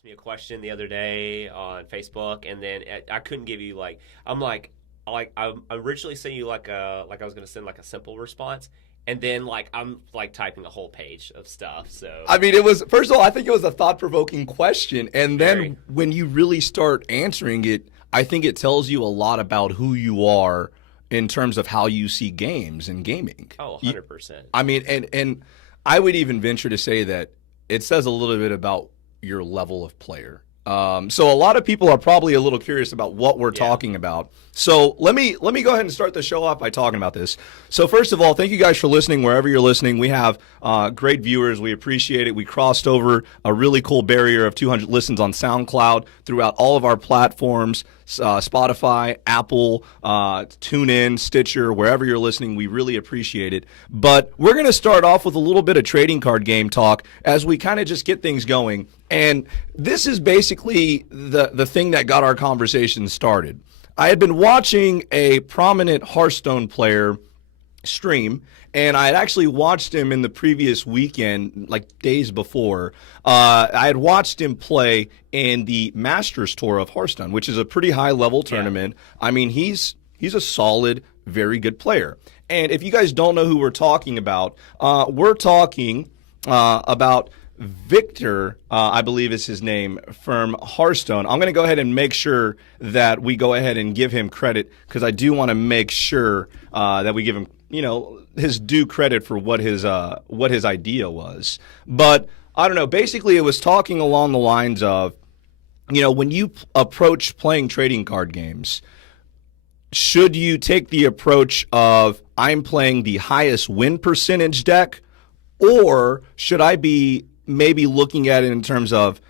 asked me a question the other day on Facebook, and then I couldn't give you I originally sent you I was going to send like a simple response, and then I'm like typing a whole page of stuff. So I mean, it was, first of all, I think it was a thought-provoking question, and then Very. when you really start answering it, I think it tells you a lot about who you are in terms of how you see games and gaming. 100%. I mean, and I would even venture to say that it says a little bit about your level of player. So a lot of people are probably a little curious about what we're talking about. So let me go ahead and start the show off by talking about this. So first of all, thank you guys for listening wherever you're listening. We have great viewers. We appreciate it. We crossed over a really cool barrier of 200 listens on SoundCloud throughout all of our platforms, Spotify, Apple, TuneIn, Stitcher, wherever you're listening. We really appreciate it. But we're going to start off with a little bit of trading card game talk as we kind of just get things going. And this is basically the thing that got our conversation started. I had been watching a prominent Hearthstone player stream, and I had actually watched him in the previous weekend, like days before. I had watched him play in the Masters Tour of Hearthstone, which is a pretty high-level tournament. Yeah. I mean, he's a solid, very good player. And if you guys don't know who we're talking about Victor, I believe is his name, from Hearthstone. I'm going to go ahead and make sure that we go ahead and give him credit, because I do want to make sure that we give him, his due credit for what his idea was. But I don't know. Basically, it was talking along the lines of, when you approach playing trading card games, should you take the approach of I'm playing the highest win percentage deck, or should I be maybe looking at it in terms of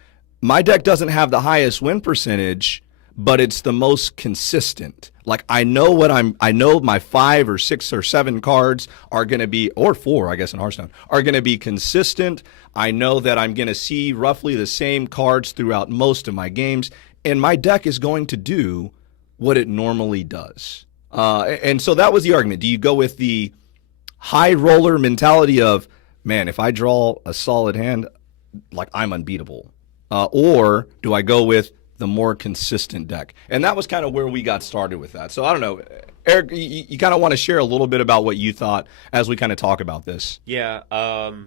my deck doesn't have the highest win percentage, but it's the most consistent. Like I know my 5 or 6 or 7 cards are going to be, or 4, I guess in Hearthstone, are going to be consistent. I know that I'm going to see roughly the same cards throughout most of my games, and my deck is going to do what it normally does. And so that was the argument. Do you go with the high roller mentality of, man, if I draw a solid hand, like I'm unbeatable? Or do I go with the more consistent deck? And that was kind of where we got started with that. So I don't know, Eric, you kind of want to share a little bit about what you thought as we kind of talk about this? Yeah.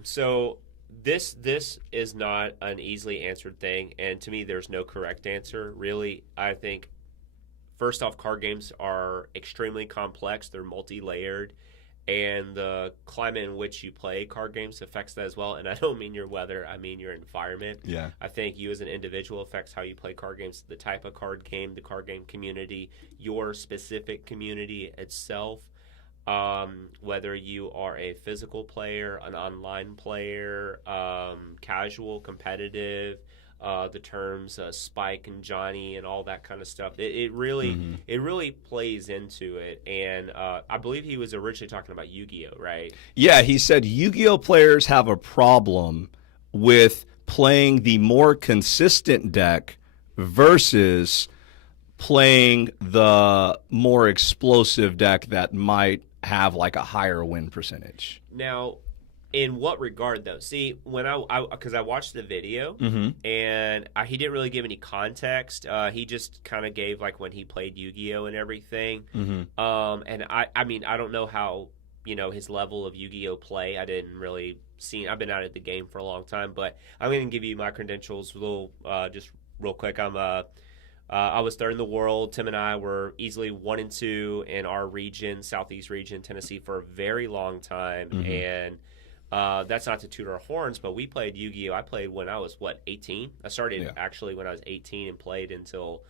So this is not an easily answered thing, and to me, there's no correct answer. Really, I think first off, card games are extremely complex. They're multi-layered. And the climate in which you play card games affects that as well. And I don't mean your weather, I mean your environment. Yeah. I think you as an individual affects how you play card games, the type of card game, the card game community, your specific community itself. Whether you are a physical player, an online player, casual, competitive, the terms Spike and Johnny and all that kind of stuff. It really plays into it. And I believe he was originally talking about Yu-Gi-Oh, right? Yeah, he said Yu-Gi-Oh players have a problem with playing the more consistent deck versus playing the more explosive deck that might have like a higher win percentage. Now, in what regard, though? See, when because I watched the video, and he didn't really give any context. He just kind of gave like when he played Yu-Gi-Oh and everything. And I mean, I don't know how his level of Yu-Gi-Oh play. I didn't really see. I've been out of the game for a long time, but I'm going to give you my credentials just real quick. I was third in the world. Tim and I were easily 1 and 2 in our region, Southeast region, Tennessee, for a very long time, and. That's not to toot our horns, but we played Yu-Gi-Oh! I played when I was, 18? I started actually when I was 18 and played until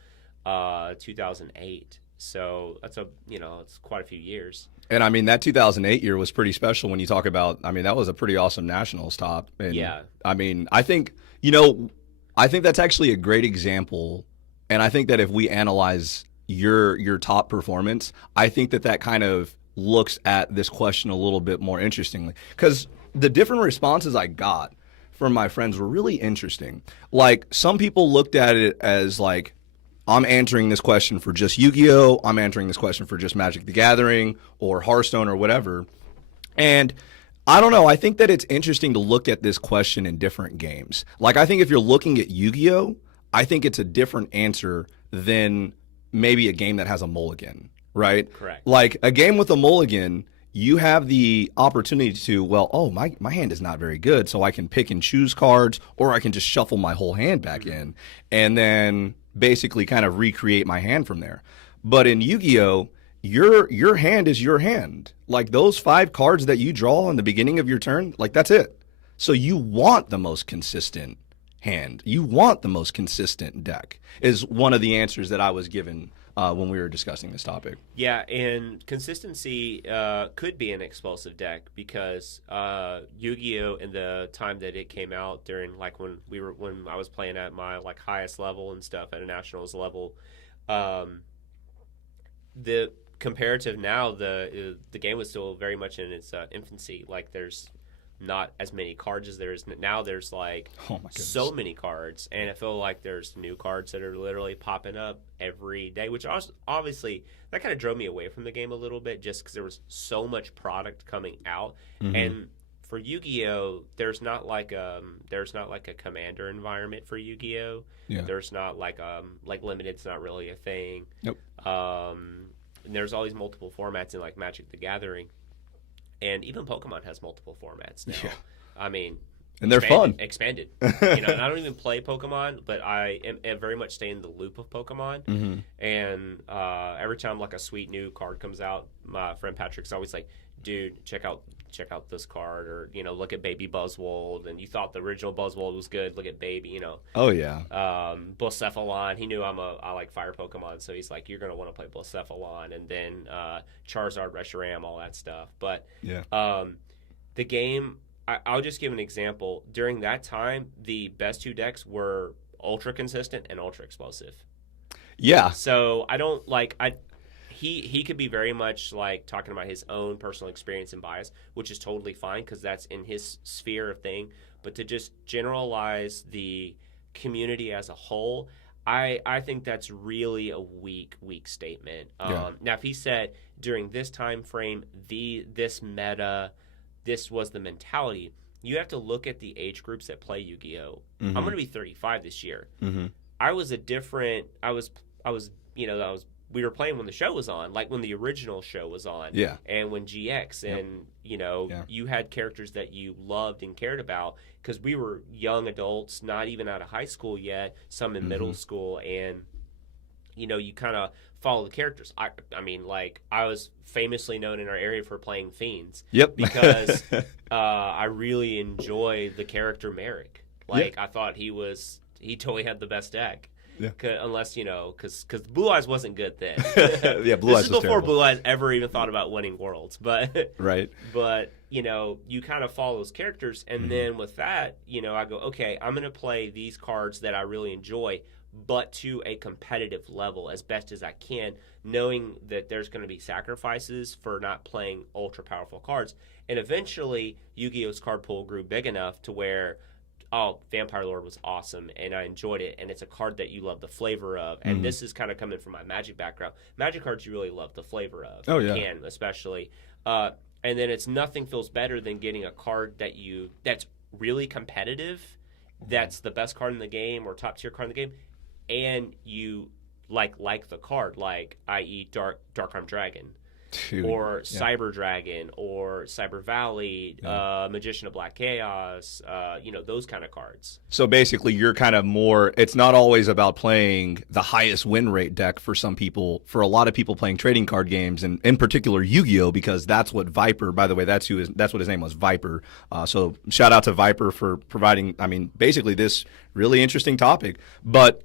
2008. So that's it's quite a few years. And I mean, that 2008 year was pretty special when you talk about, I mean, that was a pretty awesome nationals top. And yeah. I mean, I think that's actually a great example. And I think that if we analyze your top performance, I think that kind of looks at this question a little bit more interestingly. Because the different responses I got from my friends were really interesting. Like, some people looked at it as like, I'm answering this question for just Yu-Gi-Oh! I'm answering this question for just Magic the Gathering or Hearthstone or whatever. And I don't know. I think that it's interesting to look at this question in different games. Like, I think if you're looking at Yu-Gi-Oh!, I think it's a different answer than maybe a game that has a mulligan, right? Correct. Like a game with a mulligan, you have the opportunity to, well, oh, my hand is not very good, so I can pick and choose cards, or I can just shuffle my whole hand back in and then basically kind of recreate my hand from there. But in Yu-Gi-Oh, your hand is your hand. Like those 5 cards that you draw in the beginning of your turn, like that's it. So you want the most consistent hand. You want the most consistent deck is one of the answers that I was given when we were discussing this topic. Yeah, and consistency could be an explosive deck because Yu-Gi-Oh! In the time that it came out during like when I was playing at my like highest level and stuff at a nationals level, the comparative now the game was still very much in its infancy. Like there's not as many cards as there's now. There's like so many cards, and I feel like there's new cards that are literally popping up every day, which obviously that kind of drove me away from the game a little bit, just because there was so much product coming out. And for Yu-Gi-Oh, there's not like a commander environment for Yu-Gi-Oh. There's not like limited's not really a thing. Nope. And there's all these multiple formats in like Magic the Gathering. And even Pokemon has multiple formats now. Yeah. I mean, and they're fun. Expanded. And I don't even play Pokemon, but I am very much stay in the loop of Pokemon. And every time like a sweet new card comes out, my friend Patrick's always like, "Dude, check out this card," or look at Baby Buzzwold. And you thought the original Buzzwold was good. Look at Baby. Oh yeah. Blacephalon. He knew I like fire Pokemon, so he's like, "You're gonna want to play Blacephalon," and then Charizard, Reshiram, all that stuff. But the game. I'll just give an example. During that time, the best 2 decks were ultra consistent and ultra explosive. Yeah. So I don't like He could be very much like talking about his own personal experience and bias, which is totally fine because that's in his sphere of thing. But to just generalize the community as a whole, I think that's really a weak statement. Now, if he said during this time frame, this meta, this was the mentality, you have to look at the age groups that play Yu-Gi-Oh. I'm going to be 35 this year. I was we were playing when the show was on, like when the original show was on, and when GX, and you had characters that you loved and cared about because we were young adults, not even out of high school yet, some in middle school, and you kind of follow the characters. I mean, like I was famously known in our area for playing Fiends, because I really enjoy the character Merrick. Like I thought he totally had the best deck. Yeah. Unless because Blue Eyes wasn't good then. Blue Eyes is was before terrible. Blue Eyes ever even thought about winning Worlds, but right. But you kind of follow those characters, and then with that, I go, okay, I'm gonna play these cards that I really enjoy, but to a competitive level as best as I can, knowing that there's going to be sacrifices for not playing ultra powerful cards, and eventually Yu-Gi-Oh's card pool grew big enough to where, Vampire Lord was awesome, and I enjoyed it, and it's a card that you love the flavor of, and this is kind of coming from my Magic background. Magic cards you really love the flavor of. Oh, yeah. You can, especially. And then it's nothing feels better than getting a card that's really competitive, that's the best card in the game or top tier card in the game, and you like the card, like i.e. Dark-Armed Dragon. Dude, or Cyber Dragon, or Cyber Valley, Magician of Black Chaos, those kind of cards. So basically, you're kind of more. It's not always about playing the highest win rate deck for some people. For a lot of people playing trading card games, and in particular Yu-Gi-Oh, because that's what Viper. By the way, that's what his name was, Viper. So shout out to Viper for providing. I mean, basically this really interesting topic, but.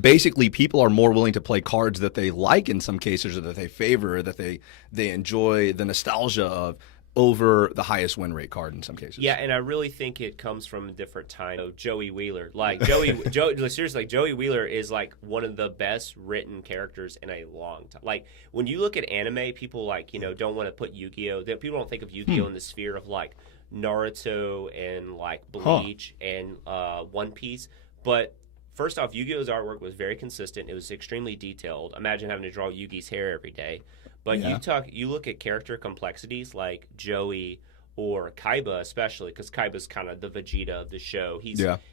Basically people are more willing to play cards that they like in some cases, or that they favor, or that they enjoy the nostalgia of, over the highest win rate card in some cases. Yeah, and I really think it comes from a different time. Joey Wheeler. Like, seriously, Joey Wheeler is like one of the best written characters in a long time. Like, when you look at anime, people don't want to put Yu-Gi-Oh! People don't think of Yu-Gi-Oh! In the sphere of like Naruto and like Bleach and One Piece. But first off, Yu-Gi-Oh's artwork was very consistent. It was extremely detailed. Imagine having to draw Yugi's hair every day. But you look at character complexities like Joey or Kaiba, especially because Kaiba's kind of the Vegeta of the show.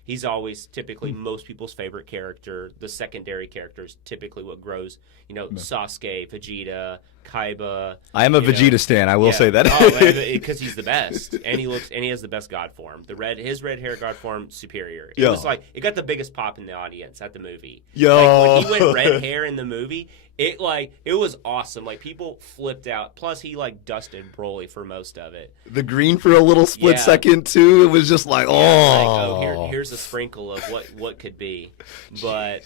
He's always typically most people's favorite character. The secondary character is typically what grows. Sasuke, Vegeta, Kaiba. I am a Vegeta stan. I will say that because he's the best, and he has the best god form. His red hair god form superior. It was like it got the biggest pop in the audience at the movie. Like, when he went red hair in the movie. It was awesome. Like people flipped out. Plus he dusted Broly for most of it. The green for a little split second too. It was just like here's a sprinkle of what could be. But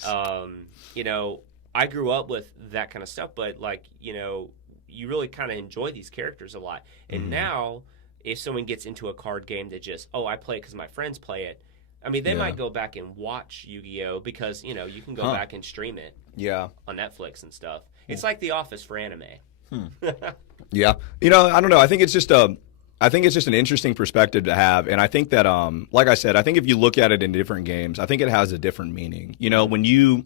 I grew up with that kind of stuff. But you really kind of enjoy these characters a lot. And now if someone gets into a card game that just I play it because my friends play it. I mean, they might go back and watch Yu-Gi-Oh! Because, you can go back and stream it on Netflix and stuff. It's like The Office for anime. Yeah. I don't know. I think it's just an interesting perspective to have. And I think that, like I said, I think if you look at it in different games, I think it has a different meaning. When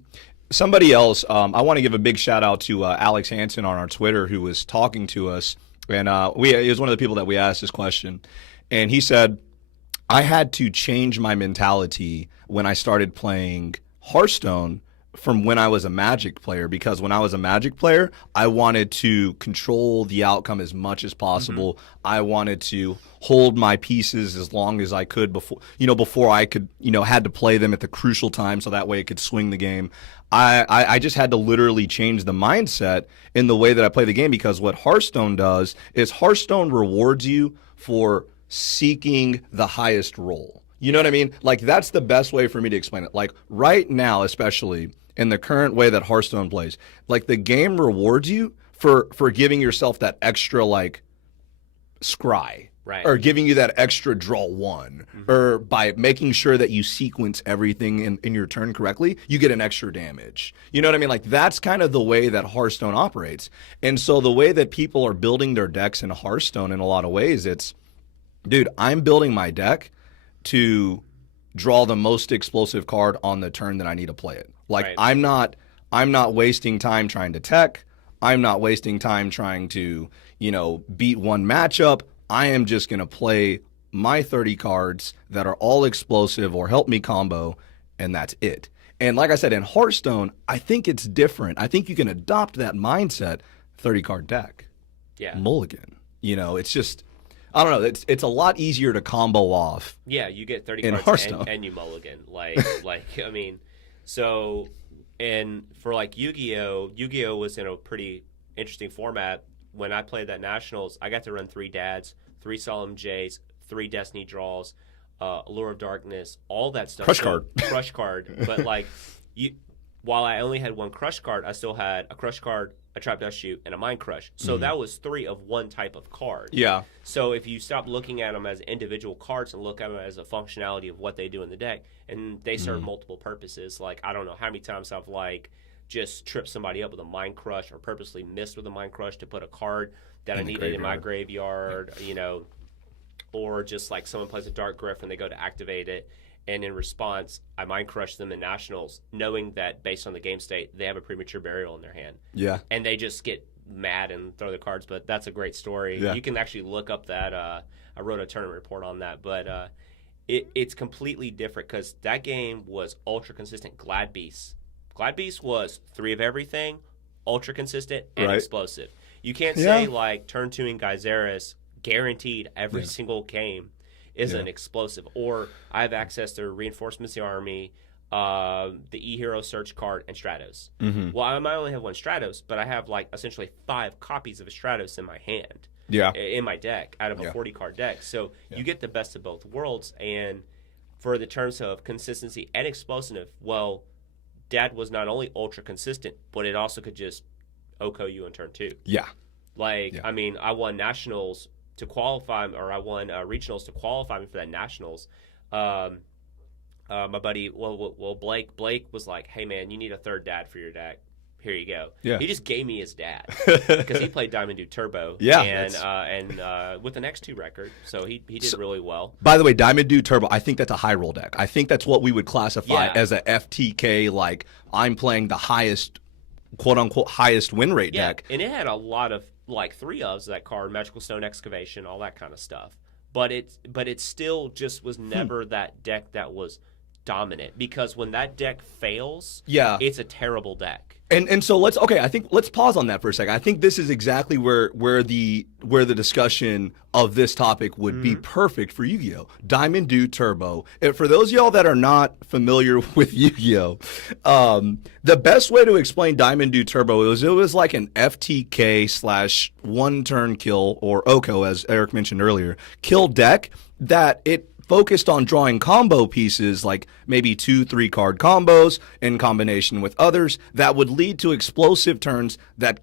somebody else, I want to give a big shout out to Alex Hansen on our Twitter who was talking to us. And he was one of the people that we asked this question. And he said, I had to change my mentality when I started playing Hearthstone from when I was a Magic player, because when I was a Magic player, I wanted to control the outcome as much as possible. I wanted to hold my pieces as long as I could before I could, had to play them at the crucial time so that way it could swing the game. I just had to literally change the mindset in the way that I play the game, because what Hearthstone does is Hearthstone rewards you for seeking the highest roll. You know what I mean? Like, that's the best way for me to explain it. Like, right now, especially in the current way that Hearthstone plays, like, the game rewards you for giving yourself that extra, scry. Right. Or giving you that extra draw one. Or by making sure that you sequence everything in your turn correctly, you get an extra damage. You know what I mean? Like, that's kind of the way that Hearthstone operates. And so the way that people are building their decks in Hearthstone, in a lot of ways, it's, dude, I'm building my deck to draw the most explosive card on the turn that I need to play it. Like, right. I'm not wasting time trying to tech. I'm not wasting time trying to, beat one matchup. I am just going to play my 30 cards that are all explosive or help me combo, and that's it. And like I said, in Hearthstone, I think it's different. I think you can adopt that mindset, 30-card deck. Yeah. Mulligan. It's just, I don't know. It's a lot easier to combo off. Yeah, you get 30 in cards Hearthstone. And you mulligan. And for Yu-Gi-Oh was in a pretty interesting format. When I played that Nationals, I got to run 3 Dads, 3 Solemn Jays, 3 Destiny Draws, Allure of Darkness, all that stuff. Crush card. But while I only had 1 Crush card, I still had a Crush card, a Trap Dust Shoot, and a Mind Crush. So that was 3 of one type of card. Yeah. So if you stop looking at them as individual cards and look at them as a functionality of what they do in the deck, and they serve multiple purposes. Like, I don't know how many times I've just tripped somebody up with a Mind Crush or purposely missed with a Mind Crush to put a card that I needed in my graveyard, or just someone plays a Dark Griff and they go to activate it, and in response, I Mind Crush them in Nationals, knowing that based on the game state, they have a premature burial in their hand. Yeah. And they just get mad and throw the cards, but that's a great story. Yeah. You can actually look up that. I wrote a tournament report on that, but it's completely different because that game was ultra consistent. Glad Beast was 3 of everything, ultra consistent and explosive. You can't say Turn 2 in Geyseris guaranteed every single game is an explosive. Or I have access to Reinforcements of the Army, the E-Hero Search card, and Stratos. Well, I might only have 1 Stratos, but I have essentially 5 copies of a Stratos in my hand. Yeah. In my deck out of a 40-card deck. So you get the best of both worlds. And for the terms of consistency and explosiveness, well, Dad was not only ultra consistent, but it also could just OHKO you on turn 2. Yeah. I mean, I won Nationals to qualify, or I won Regionals to qualify me for that Nationals. My buddy, Blake was like, hey, man, you need a 3rd Dad for your deck. Here you go. Yeah. He just gave me his dad because he played Diamond Dude Turbo. Yeah. And with an X2 record, so he did really well. By the way, Diamond Dude Turbo, I think that's a high roll deck. I think that's what we would classify as a FTK, I'm playing the highest, quote unquote, highest win rate deck. And it had a lot of 3 ofs that card, Magical Stone Excavation, all that kind of stuff. but it still just was never that deck that was dominant, because when that deck fails, it's a terrible deck. And so let's pause on that for a second. I think this is exactly where the discussion of this topic would be perfect for Yu-Gi-Oh! Diamond Dew Turbo. And for those of y'all that are not familiar with Yu-Gi-Oh, the best way to explain Diamond Dew Turbo was it was like an FTK / one turn kill, or OKO as Eric mentioned earlier, kill deck that it focused on drawing combo pieces, like maybe 2-3 card combos in combination with others that would lead to explosive turns that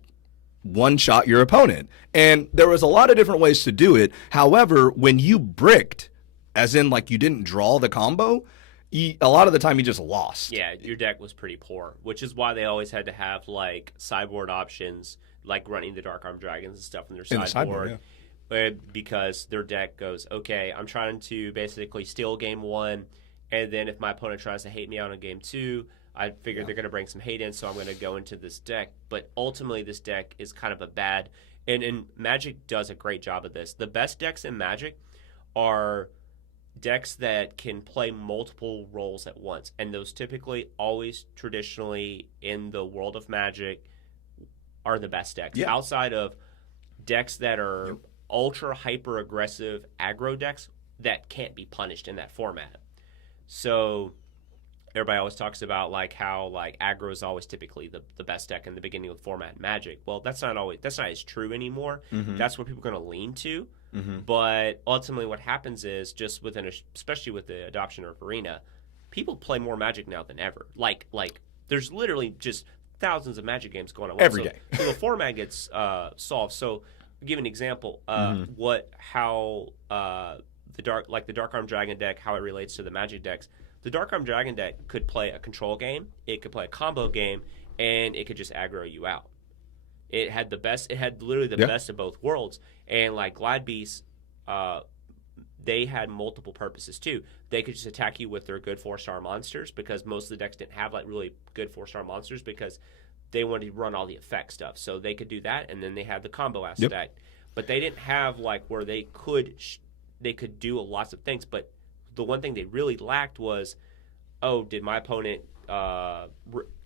one-shot your opponent. And there was a lot of different ways to do it. However, when you bricked, as in like you didn't draw the combo, a lot of the time you just lost. Yeah, your deck was pretty poor, which is why they always had to have like sideboard options, like running the Dark Arm Dragons and stuff in their sideboard. Because their deck goes, okay, I'm trying to basically steal game 1, and then if my opponent tries to hate me out on game 2, I figure they're going to bring some hate in, so I'm going to go into this deck. But ultimately, this deck is kind of a bad, and Magic does a great job of this. The best decks in Magic are decks that can play multiple roles at once, and those typically always traditionally in the world of Magic are the best decks. Outside of decks that are ultra hyper aggressive aggro decks that can't be punished in that format. So everybody always talks about like how like aggro is always typically the best deck in the beginning of the format in Magic. Well, that's not as true anymore. That's what people are going to lean to. But ultimately what happens is just especially with the adoption of Arena, people play more Magic now than ever. Like there's literally just thousands of Magic games going on every day. So the format gets solved. So I'll give an example. The Dark Arm Dragon deck, how it relates to the Magic decks. The Dark Arm Dragon deck could play a control game, it could play a combo game, and it could just aggro you out. It had literally the best of both worlds. And like Glad Beasts, they had multiple purposes too. They could just attack you with their good 4-star monsters, because most of the decks didn't have like really good 4-star monsters because they wanted to run all the effect stuff. So they could do that, and then they had the combo aspect. But they didn't have like where they could do lots of things. But the one thing they really lacked was, did my opponent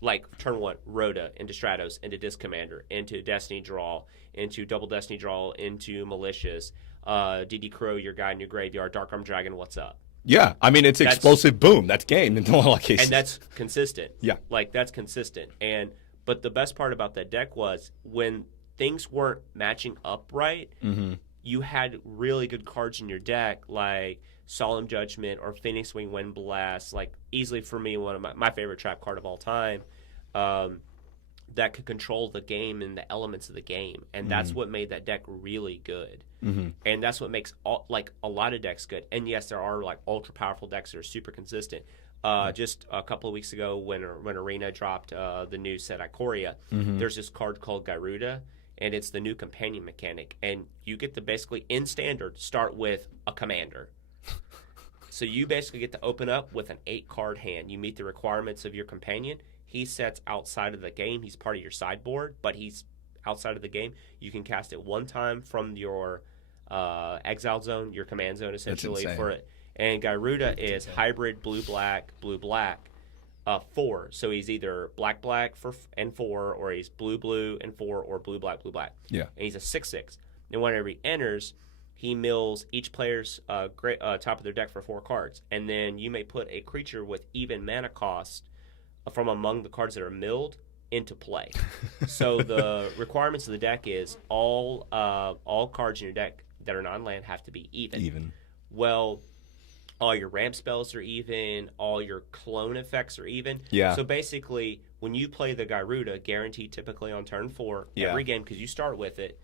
like turn 1 Rhoda into Stratos, into Disc Commander, into Destiny Draw, into Double Destiny Draw, into Malicious, DD Crow, your guy in your graveyard, Dark Arm Dragon, what's up? Yeah, I mean, it's explosive boom. That's game in a lot of cases. And that's consistent. Yeah. Like, that's consistent. But the best part about that deck was when things weren't matching up right, you had really good cards in your deck, like Solemn Judgment or Phoenix Wing Wind Blast, like easily for me one of my favorite trap card of all time, that could control the game and the elements of the game. And that's what made that deck really good. And that's what makes a lot of decks good. And yes, there are like ultra powerful decks that are super consistent. Just a couple of weeks ago when Arena dropped the new set Ikoria, there's this card called Garuda, and it's the new companion mechanic. And you get to basically, in standard, start with a commander. So you basically get to open up with an 8-card hand. You meet the requirements of your companion. He sets outside of the game. He's part of your sideboard, but he's outside of the game. You can cast it one time from your exile zone, your command zone, essentially, for it. And Garuda is hybrid blue-black, 4. So he's either black-black and 4, or he's blue-blue and 4, or blue-black. Yeah. And he's a 6/6. And whenever he enters, he mills each player's top of their deck for 4 cards. And then you may put a creature with even mana cost from among the cards that are milled into play. So the requirements of the deck is all cards in your deck that are non-land have to be even. Well, all your ramp spells are even, all your clone effects are even. Yeah. So basically, when you play the Garuda, guaranteed typically on turn 4, every game, because you start with it,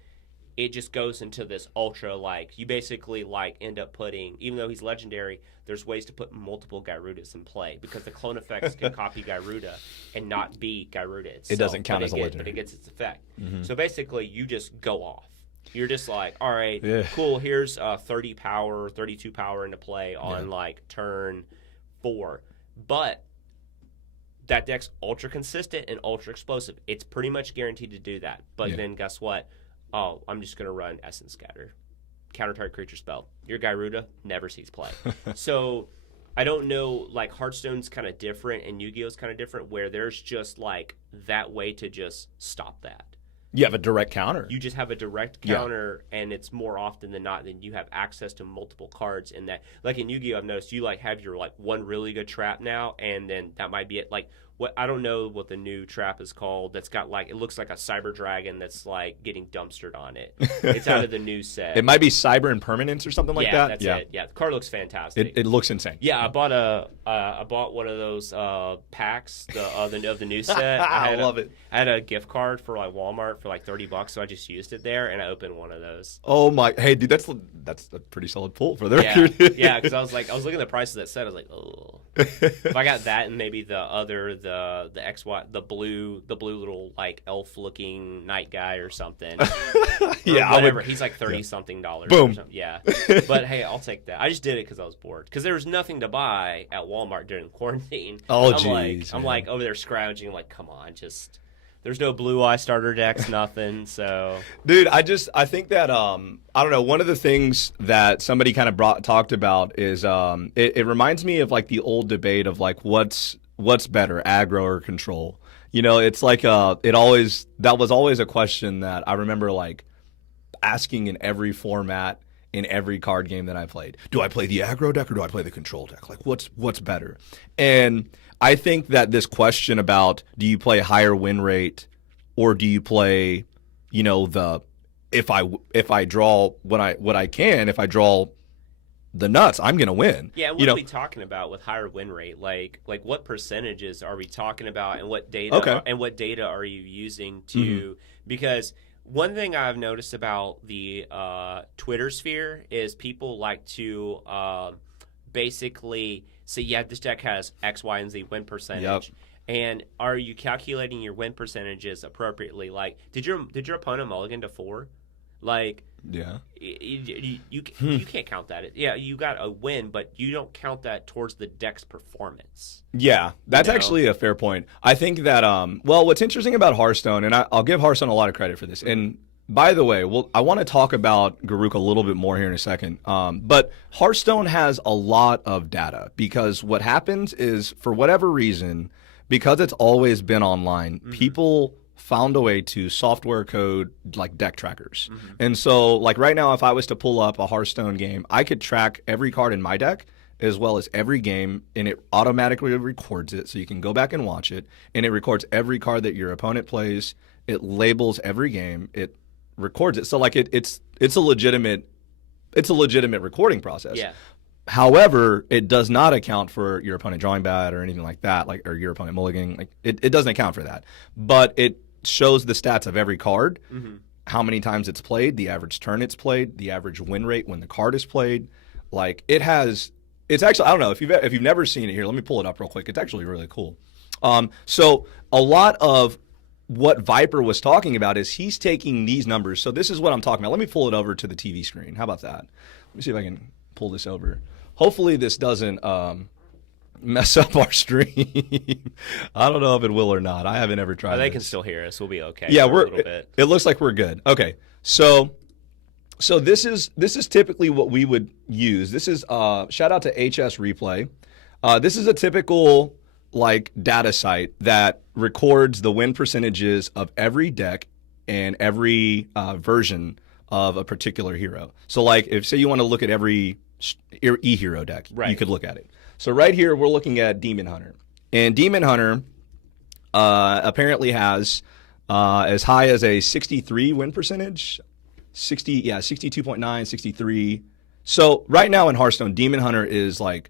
it just goes into this ultra, like, you basically, like, end up putting, even though he's legendary, there's ways to put multiple Garudas in play, because the clone effects can copy Garuda and not be Garuda itself. It doesn't count as a legendary. But it gets its effect. So basically, you just go off. You're just like, all right, cool, here's 30 power, 32 power into play on, like, turn 4. But that deck's ultra consistent and ultra explosive. It's pretty much guaranteed to do that. But then guess what? Oh, I'm just going to run Essence Scatter. counter-target creature spell. Your Gyruda never sees play. So I don't know, like Hearthstone's kind of different and Yu-Gi-Oh's kind of different, where there's just like that way to just stop that. You have a direct counter. You just have a direct counter, and it's more often than not that you have access to multiple cards in that. Like in Yu-Gi-Oh, I've noticed you like have your like one really good trap now, and then that might be it. Like what I don't know what the new trap is called. That's got like it looks like a cyber dragon that's like getting dumpstered on it. It's out of the new set. It might be Cyber Impermanence or something like that. That's it. Yeah, the card looks fantastic. It looks insane. Yeah, I bought one of those packs of the new set. I love it. I had a gift card for like Walmart for like $30, so I just used it there, and I opened one of those. Oh my! Hey, dude, that's a pretty solid pull for the record. Yeah, because I was looking at the price of that set. I was like, oh, if I got that and maybe the XY the blue little like elf looking knight guy or something. Yeah, whatever. He's like $30-something. Boom. Or something. Yeah, but hey, I'll take that. I just did it because I was bored because there was nothing to buy at Walmart during quarantine. Oh, jeez. I'm like over there scrounging. Like, come on, just. There's no blue eye starter decks, nothing. So, dude, I think that I don't know. One of the things that somebody kind of talked about is it reminds me of like the old debate of like what's better, aggro or control. You know, it's like that was always a question that I remember like asking in every format in every card game that I played. Do I play the aggro deck or do I play the control deck? Like what's better? And I think that this question about do you play higher win rate or do you play, you know, if I draw what I can, if I draw the nuts, I'm gonna win. Yeah, what are we talking about with higher win rate? Like what percentages are we talking about, and what data are you using to? Because one thing I've noticed about the Twitter sphere is people like to basically say, yeah, this deck has X, Y, and Z win percentage. Yep. And are you calculating your win percentages appropriately? Like, did your opponent mulligan to 4? Like, yeah, you can't count that. Yeah, you got a win, but you don't count that towards the deck's performance. Yeah, that's actually a fair point. I think that well, what's interesting about Hearthstone, and I'll give Hearthstone a lot of credit for this. And by the way, I want to talk about Garuk a little bit more here in a second. But Hearthstone has a lot of data because what happens is, for whatever reason, because it's always been online, people found a way to software code like deck trackers. And so like right now, if I was to pull up a Hearthstone game, I could track every card in my deck as well as every game, and it automatically records it. So you can go back and watch it, and it records every card that your opponent plays. It labels every game. It records it. So like it's a legitimate recording process. Yeah. However, it does not account for your opponent drawing bad or anything like that, like, or your opponent mulliganing. Like it doesn't account for that. But it shows the stats of every card, how many times it's played, the average turn it's played, the average win rate when the card is played. Like it's actually, I don't know if you've never seen it here. Let me pull it up real quick. It's actually really cool. So a lot of what Viper was talking about is he's taking these numbers. So this is what I'm talking about. Let me pull it over to the TV screen. How about that? Let me see if I can pull this over. Hopefully this doesn't mess up our stream. I don't know if it will or not. I haven't ever tried. They can still hear us. We'll be okay. Yeah, a little bit. It looks like we're good. Okay, so this is typically what we would use. This is shout out to HS Replay. This is a typical like data site that records the win percentages of every deck and every version of a particular hero. So like if say you want to look at every e-hero deck, you could look at it. So right here we're looking at Demon Hunter, and Demon Hunter apparently has as high as a 63 win percentage, 62.9, 63. So right now in Hearthstone, Demon Hunter is like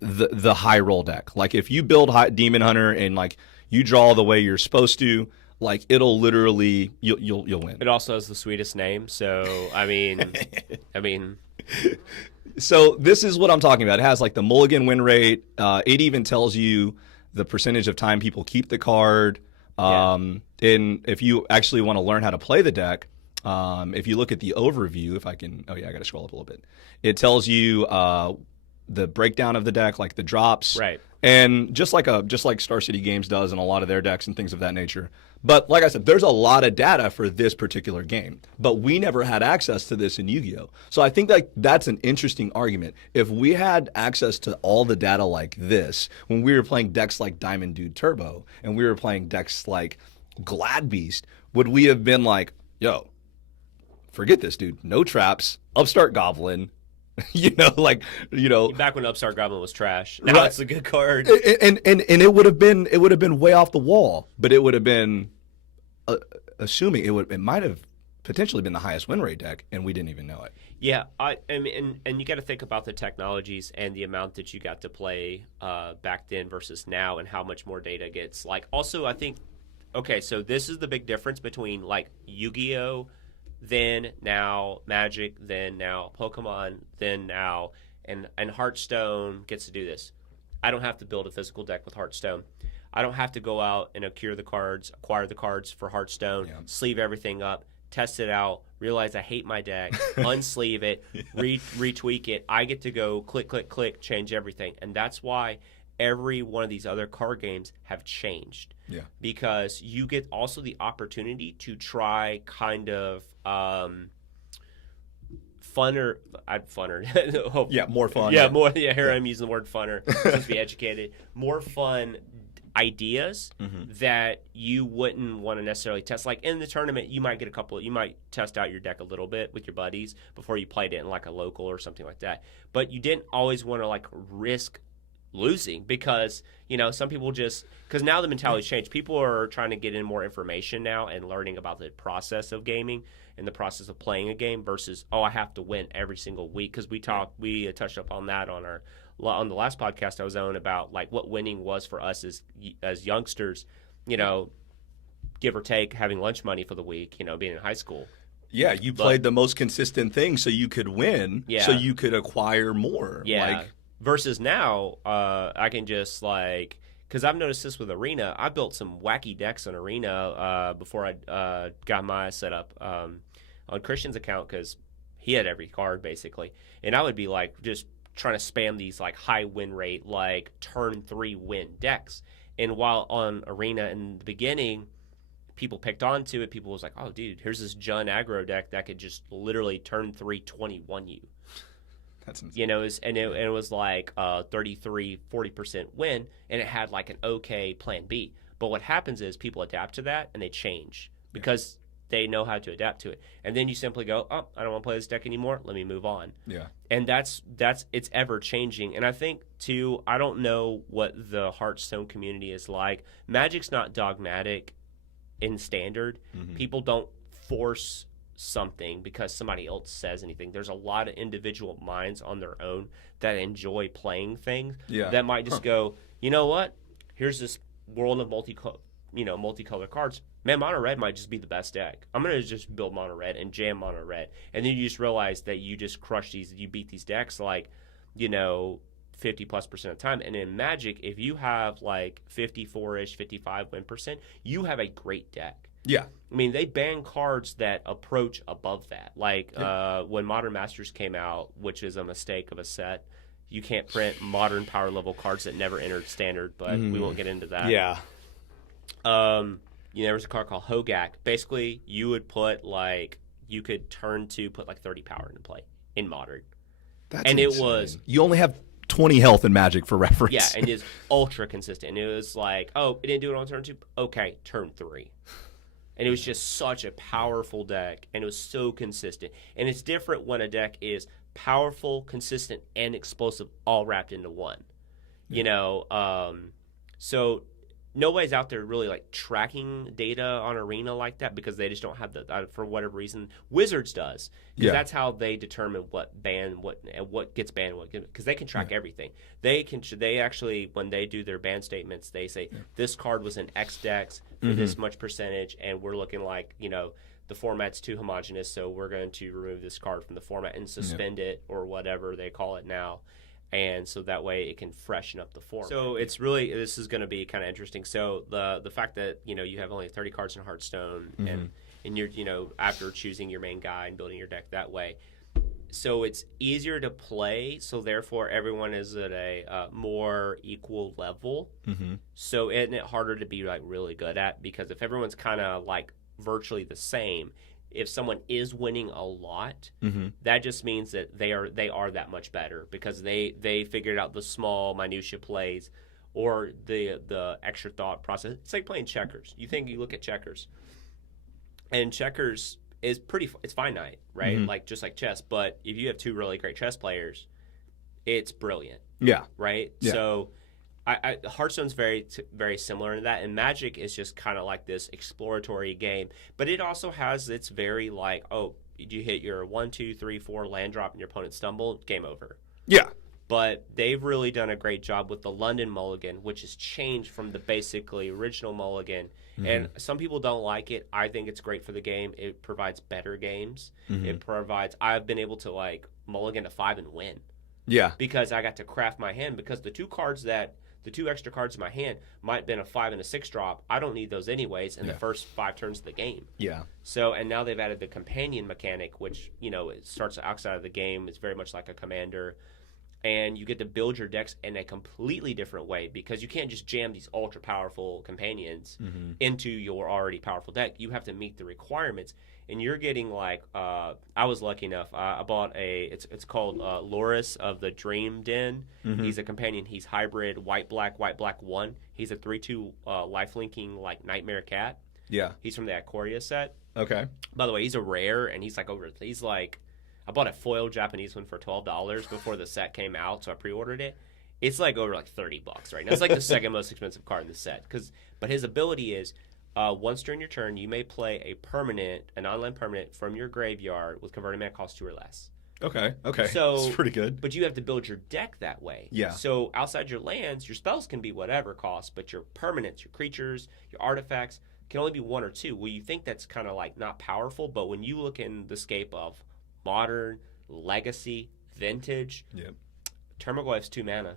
the high roll deck. Like if you build Demon Hunter and like you draw the way you're supposed to, like it'll literally you'll win. It also has the sweetest name, so I mean. So this is what I'm talking about. It has like the mulligan win rate. It even tells you the percentage of time people keep the card. And if you actually want to learn how to play the deck, if you look at the overview, if I can, I got to scroll up a little bit. It tells you the breakdown of the deck, like the drops, Right. and just like Star City Games does in a lot of their decks and things of that nature. But like I said, there's a lot of data for this particular game, but we never had access to this in Yu-Gi-Oh. So I think that that's an interesting argument. If we had access to all the data like this when we were playing decks like Diamond Dude Turbo and we were playing decks like Glad Beast, would we have been like, yo, forget this, dude, no traps, Upstart Goblin, Back when Upstart Goblin was trash. Now it's a good card. And it would have been way off the wall, but it would have been assuming it might have potentially been the highest win rate deck, and we didn't even know it. Yeah, I mean, and you got to think about the technologies and the amount that you got to play back then versus now, and how much more data gets. Like, also, I think, okay, so this is the big difference between like Yu-Gi-Oh, then now Magic, then now Pokemon, then now, and Hearthstone gets to do this. I don't have to build a physical deck with Hearthstone. I don't have to go out and acquire the cards for Hearthstone, sleeve everything up, test it out, realize I hate my deck, unsleeve it, retweak it. I get to go click, click, click, change everything. And that's why every one of these other card games have changed. Yeah. Because you get also the opportunity to try kind of funner. Yeah, more fun. Yeah, more. Yeah, here I'm using the word funner. Supposed to be educated. More fun ideas that you wouldn't want to necessarily test. Like in the tournament, you might get you might test out your deck a little bit with your buddies before you played it in like a local or something like that. But you didn't always want to like risk losing because some people because now the mentality's changed. People are trying to get in more information now and learning about the process of gaming and the process of playing a game versus I have to win every single week. Because we touched up on that on the last podcast I was on about like what winning was for us as youngsters, give or take having lunch money for the week, being in high school. Yeah, you played the most consistent thing so you could win, so you could acquire more. Yeah. Versus now, I can just because I've noticed this with Arena. I built some wacky decks on Arena before I got my setup on Christian's account because he had every card basically, and I would be like just trying to spam these like high win rate like turn 3 win decks. And while on Arena in the beginning, people picked onto it. People was like, "Oh, dude, here's this Jun aggro deck that could just literally turn 3 21 you." That's insane. It was like 33-40% win, and it had like an okay plan B. But what happens is people adapt to that and they change because they know how to adapt to it. And then you simply go, I don't want to play this deck anymore. Let me move on. Yeah. And that's it's ever changing. And I think too, I don't know what the Hearthstone community is like. Magic's not dogmatic in standard. People don't force something because somebody else says anything. There's a lot of individual minds on their own that enjoy playing things that might just go, you know what? Here's this world of multicolored cards. Man, mono red might just be the best deck. I'm gonna just build mono red and jam mono red, and then you just realize that you just you beat these decks 50+% of the time. And in Magic, if you have like 54-ish, 55 win percent, you have a great deck. Yeah. I mean, they ban cards that approach above that. Like when Modern Masters came out, which is a mistake of a set, you can't print modern power level cards that never entered standard, but we won't get into that. Yeah. There was a card called Hogak. Basically, you would put you could put 30 power into play in modern. That's and insane. It was. You only have 20 health in Magic for reference. Yeah, and it's ultra consistent. And it was like, it didn't do it on turn 2. Okay, turn 3. And it was just such a powerful deck, and it was so consistent. And it's different when a deck is powerful, consistent, and explosive all wrapped into one. So nobody's out there really tracking data on Arena like that because they just don't have for whatever reason. Wizards does, because that's how they determine what gets banned, because they can track everything. They actually, when they do their ban statements, they say this card was in X decks for this much percentage, and we're looking like the format's too homogenous, so we're going to remove this card from the format and suspend it or whatever they call it now. And so that way it can freshen up the form. So this is going to be kind of interesting. So the fact that you have only 30 cards in Hearthstone, and you're after choosing your main guy and building your deck that way, so it's easier to play, so therefore everyone is at a more equal level. Mm-hmm. So isn't it harder to be like really good at? Because if everyone's kind of like virtually the same, if someone is winning a lot, that just means that they are that much better because they figured out the small minutia plays or the extra thought process. It's like playing checkers. You look at checkers, and checkers is it's finite, right? Like just like chess. But if you have two really great chess players, it's brilliant. Yeah. Right. Yeah. So, Hearthstone's very similar to that, and Magic is just kind of like this exploratory game. But it also has its very like, oh, you hit your 1, 2, 3, 4 land drop, and your opponent stumble, game over. Yeah. But they've really done a great job with the London Mulligan, which has changed from the basically original Mulligan. And some people don't like it. I think it's great for the game. It provides better games. I've been able to like Mulligan to 5 and win. Yeah. Because I got to craft my hand because the two extra cards in my hand might have been a 5 and a 6 drop. I don't need those anyways in the first 5 turns of the game. Yeah. So, and now they've added the companion mechanic, which, it starts outside of the game. It's very much like a commander. And you get to build your decks in a completely different way because you can't just jam these ultra powerful companions into your already powerful deck. You have to meet the requirements. And you're getting like, I was lucky enough. I bought it's called Loris of the Dream Den. He's a companion. He's hybrid white black 1. He's a 3/2 life linking like Nightmare Cat. Yeah. He's from the Aquaria set. Okay. By the way, he's a rare, and he's like I bought a foil Japanese one for $12 before the set came out, so I pre-ordered it. It's like over like $30 right now. It's like the second most expensive card in the set. But his ability is once during your turn, you may play a non-land permanent from your graveyard with converted mana cost 2 or less. Okay. So it's pretty good. But you have to build your deck that way. Yeah. So outside your lands, your spells can be whatever cost, but your permanents, your creatures, your artifacts can only be 1 or 2. Well, you think that's kind of like not powerful, but when you look in the scape of Modern, Legacy, Vintage, Termagoyf's 2 mana.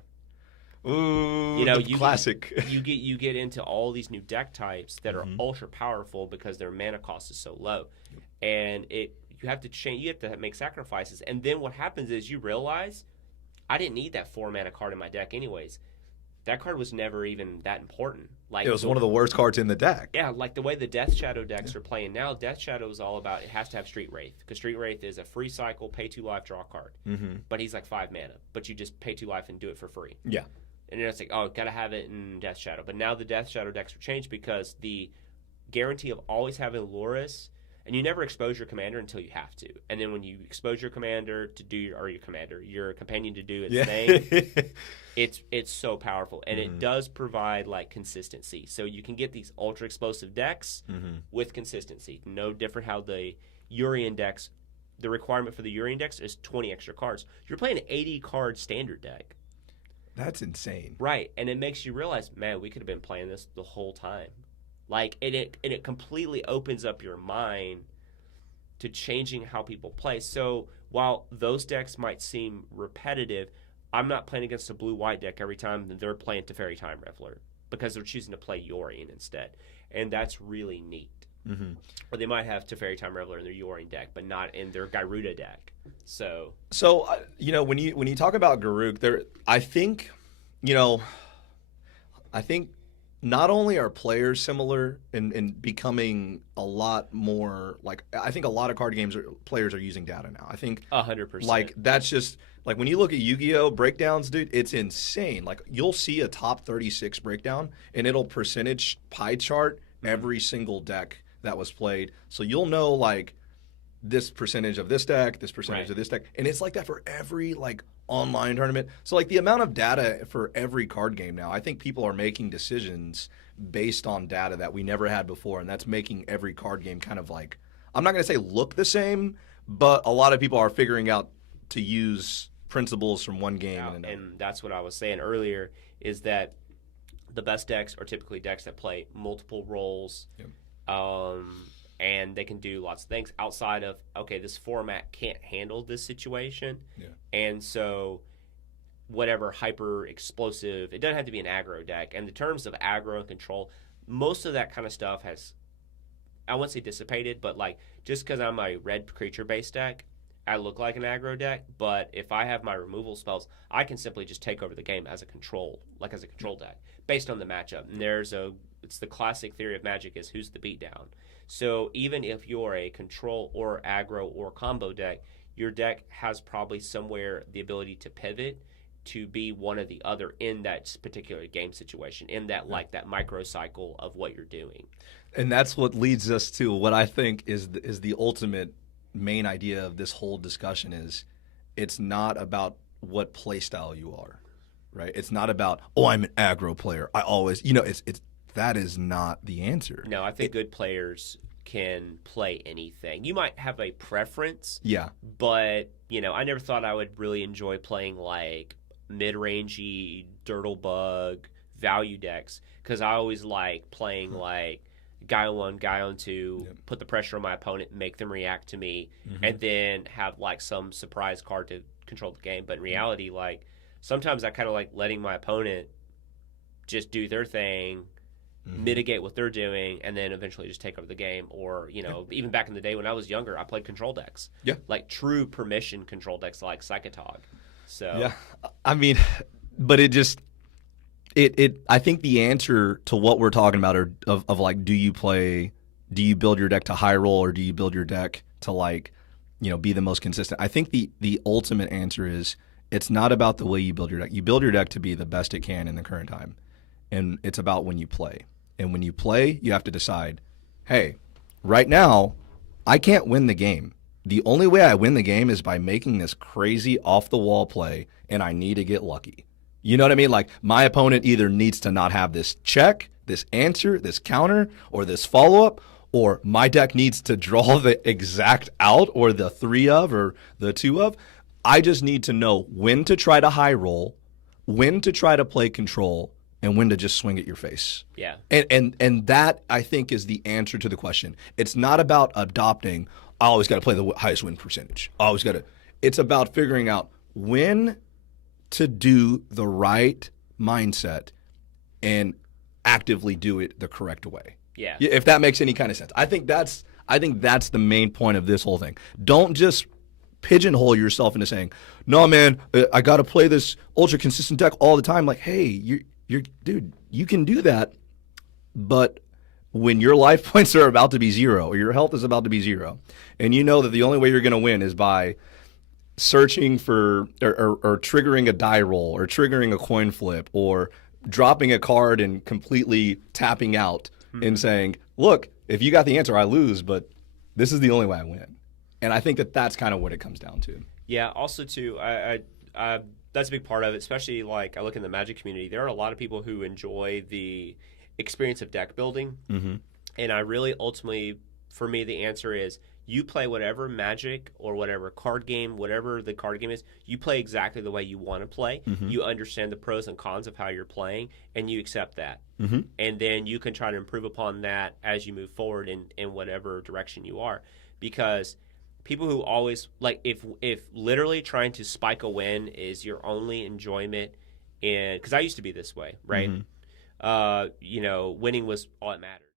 Ooh, classic. You get into all these new deck types that are ultra powerful because their mana cost is so low, and you have to change. You have to make sacrifices, and then what happens is you realize I didn't need that 4 mana card in my deck anyways. That card was never even that important. Like it was one of the worst cards in the deck. Yeah, like the way the Death Shadow decks are playing now. Death Shadow is all about it has to have Street Wraith because Street Wraith is a free cycle, pay 2 life, draw a card. But he's like 5 mana, but you just pay 2 life and do it for free. Yeah. And then it's like, oh, gotta have it in Death Shadow. But now the Death Shadow decks are changed because the guarantee of always having Loris, and you never expose your commander until you have to. And then when you expose your commander to do your companion to do its thing, it's so powerful. And it does provide like consistency. So you can get these ultra explosive decks with consistency. No different how the Urian decks, the requirement for the Urian decks is 20 extra cards. You're playing an 80 card standard deck. That's insane. Right. And it makes you realize, man, we could have been playing this the whole time. Like, and it completely opens up your mind to changing how people play. So while those decks might seem repetitive, I'm not playing against a blue-white deck every time that they're playing Teferi Time Reveler because they're choosing to play Yorion instead. And that's really neat. Or they might have Teferi Time Reveler in their Yorion deck, but not in their Garuda deck. So when you talk about Garruk, I think not only are players similar in becoming a lot more like I think a lot of card games players are using data now. I think 100%. Like that's just like when you look at Yu-Gi-Oh breakdowns, dude, it's insane. Like you'll see a top 36 breakdown and it'll percentage pie chart every single deck that was played. So you'll know like this percentage of this deck, this percentage of this deck, and it's like that for every like online tournament. So like the amount of data for every card game now, I think people are making decisions based on data that we never had before, and that's making every card game kind of like, I'm not going to say look the same, but a lot of people are figuring out to use principles from one game and another. And that's what I was saying earlier is that the best decks are typically decks that play multiple roles. And they can do lots of things outside of, okay, this format can't handle this situation. And so whatever hyper explosive, it doesn't have to be an aggro deck. And in terms of aggro and control, most of that kind of stuff has, I wouldn't say dissipated, but like just because I'm a red creature based deck, I look like an aggro deck, but if I have my removal spells, I can simply just take over the game as a control deck based on the matchup. And it's the classic theory of Magic is who's the beatdown. So even if you're a control or aggro or combo deck, your deck has probably somewhere the ability to pivot to be one or the other in that particular game situation, in that that microcycle of what you're doing. And that's what leads us to what I think is the ultimate main idea of this whole discussion is it's not about what play style you are, right? It's not about, oh, I'm an aggro player. I always, that is not the answer. No, I think good players can play anything. You might have a preference. Yeah. But, I never thought I would really enjoy playing like mid-rangey, Dirtlebug, value decks because I always like playing like guy on one, guy on two, put the pressure on my opponent, make them react to me, and then have like some surprise card to control the game. But in reality, like sometimes I kind of like letting my opponent just do their thing, mitigate what they're doing, and then eventually just take over the game. Or, even back in the day when I was younger, I played control decks. Yeah. Like true permission control decks like Psychotog. So yeah, I mean, but it just I think the answer to what we're talking about are of like, do you build your deck to high roll or do you build your deck to like, be the most consistent? I think the ultimate answer is it's not about the way you build your deck. You build your deck to be the best it can in the current time, and it's about when you play. And when you play, you have to decide, hey, right now, I can't win the game. The only way I win the game is by making this crazy off-the-wall play, and I need to get lucky. You know what I mean? Like, my opponent either needs to not have this check, this answer, this counter, or this follow-up, or my deck needs to draw the exact out or the 3 of or the 2 of. I just need to know when to try to high roll, when to try to play control, and when to just swing at your face. Yeah. And that, I think, is the answer to the question. It's not about adopting, I always got to play the highest win percentage. It's about figuring out when to do the right mindset and actively do it the correct way. Yeah. If that makes any kind of sense. I think that's the main point of this whole thing. Don't just pigeonhole yourself into saying, no, man, I got to play this ultra consistent deck all the time. Like, hey, you're dude, you can do that, but when your life points are about to be 0 or your health is about to be 0, and you know that the only way you're going to win is by searching for or triggering a die roll or triggering a coin flip or dropping a card and completely tapping out and saying, look, if you got the answer, I lose, but this is the only way I win. And I think that that's kind of what it comes down to. Yeah, also, too, I that's a big part of it, especially like I look in the Magic community. There are a lot of people who enjoy the experience of deck building. And I really ultimately, for me, the answer is you play whatever Magic or whatever card game, whatever the card game is, you play exactly the way you want to play. You understand the pros and cons of how you're playing, and you accept that. And then you can try to improve upon that as you move forward in whatever direction you are. Because people who always, like, if literally trying to spike a win is your only enjoyment, because I used to be this way, right? Winning was all that mattered.